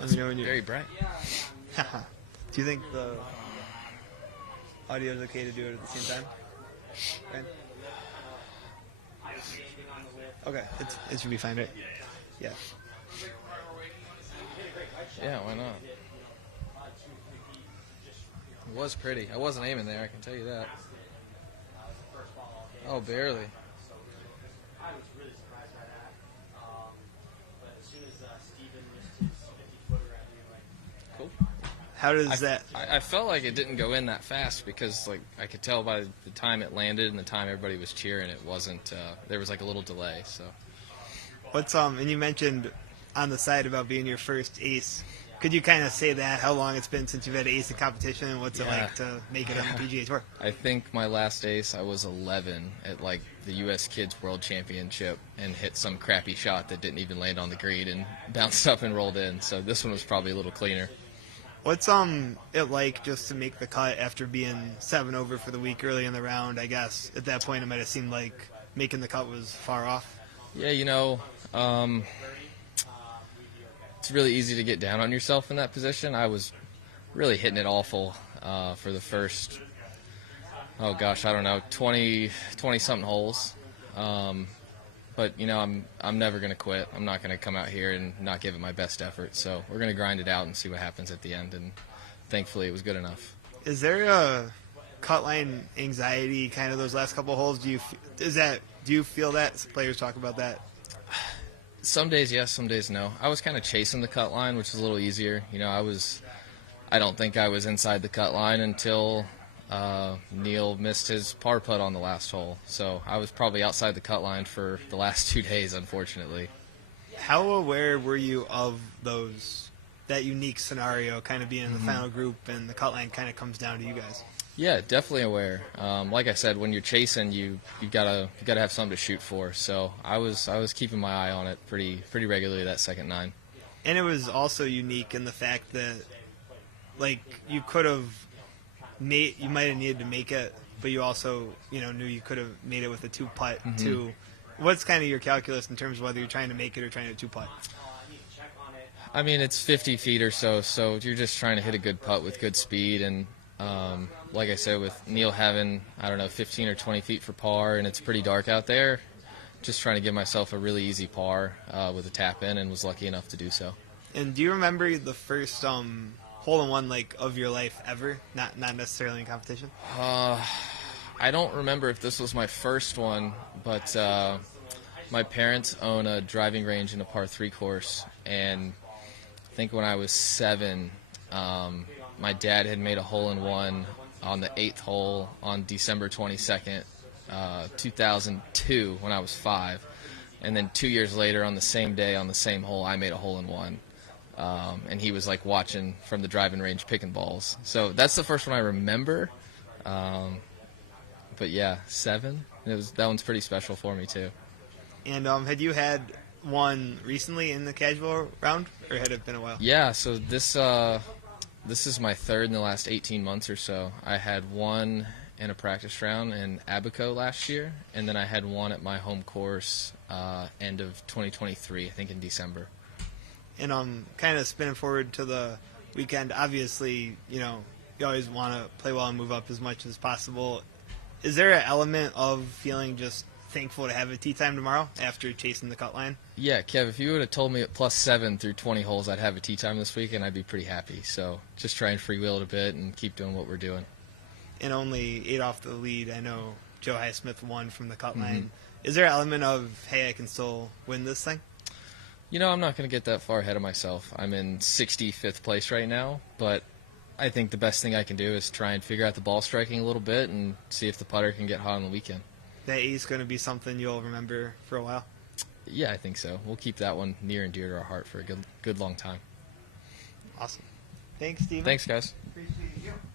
Let me know when you're... Very bright. Do you think the audio is okay to do it at the same time? Right? Okay, it should be fine, right? Yeah. Yeah, why not? It was pretty. I wasn't aiming there, I can tell you that. Oh, barely. Cool. How does that... I felt like it didn't go in that fast because, like, I could tell by the time it landed and the time everybody was cheering, it wasn't. There was like a little delay. So. What's and you mentioned on the side about being your first ace. Could you kind of say that? How long it's been since you've had an ace in competition, and what's it like to make it on the PGA Tour? I think my last ace, I was 11 at like the U.S. Kids World Championship and hit some crappy shot that didn't even land on the green and bounced up and rolled in. So this one was probably a little cleaner. What's it like just to make the cut after being 7 over for the week early in the round? I guess at that point it might have seemed like making the cut was far off. Yeah, it's really easy to get down on yourself in that position. I was really hitting it awful for the first, 20-something holes. But, I'm never going to quit. I'm not going to come out here and not give it my best effort. So we're going to grind it out and see what happens at the end. And thankfully it was good enough. Is there a cut line anxiety kind of those last couple of holes? Do you feel that? Players talk about that. Some days yes, some days no. I was kind of chasing the cut line, which was a little easier. I don't think I was inside the cut line until Neil missed his par putt on the last hole. So I was probably outside the cut line for the last 2 days, unfortunately. How aware were you of that unique scenario, kind of being in the final group and the cut line kind of comes down to you guys? Yeah, definitely aware. Like I said, when you're chasing, you gotta have something to shoot for. So I was keeping my eye on it pretty regularly that second 9. And it was also unique in the fact that, like, you might have needed to make it, but you also knew you could have made it with a 2-putt too. What's kind of your calculus in terms of whether you're trying to make it or trying to 2-putt? I mean, it's 50 feet or so you're just trying to hit a good putt with good speed and. Like I said, with Neil having, 15 or 20 feet for par, and it's pretty dark out there, just trying to give myself a really easy par with a tap in, and was lucky enough to do so. And do you remember the first hole-in-one of your life ever? Not necessarily in competition? I don't remember if this was my first one, but my parents own a driving range and a par 3 course, and I think when I was 7, my dad had made a hole-in-one on the 8th hole on December 22nd, 2002, when I was 5. And then 2 years later, on the same day, on the same hole, I made a hole-in-one. And he was, watching from the driving range picking balls. So that's the first one I remember. But, yeah, 7. That one's pretty special for me, too. And had you had one recently in the casual round, or had it been a while? Yeah, so this is my third in the last 18 months or so. I had one in a practice round in Abaco last year, and then I had one at my home course end of 2023, I think in December. And kind of spinning forward to the weekend, obviously, you always want to play well and move up as much as possible. Is there an element of feeling just thankful to have a tee time tomorrow after chasing the cut line? Yeah, Kev, if you would have told me at +7 through 20 holes I'd have a tee time this weekend, I'd be pretty happy. So just try and freewheel it a bit and keep doing what we're doing. And only 8 off the lead. I know Joe Highsmith won from the cut line. Is there an element of, hey, I can still win this thing? I'm not going to get that far ahead of myself. I'm in 65th place right now, but I think the best thing I can do is try and figure out the ball striking a little bit and see if the putter can get hot on the weekend. That ace going to be something you'll remember for a while? Yeah, I think so. We'll keep that one near and dear to our heart for a good long time. Awesome. Thanks, Steven. Thanks, guys. Appreciate you.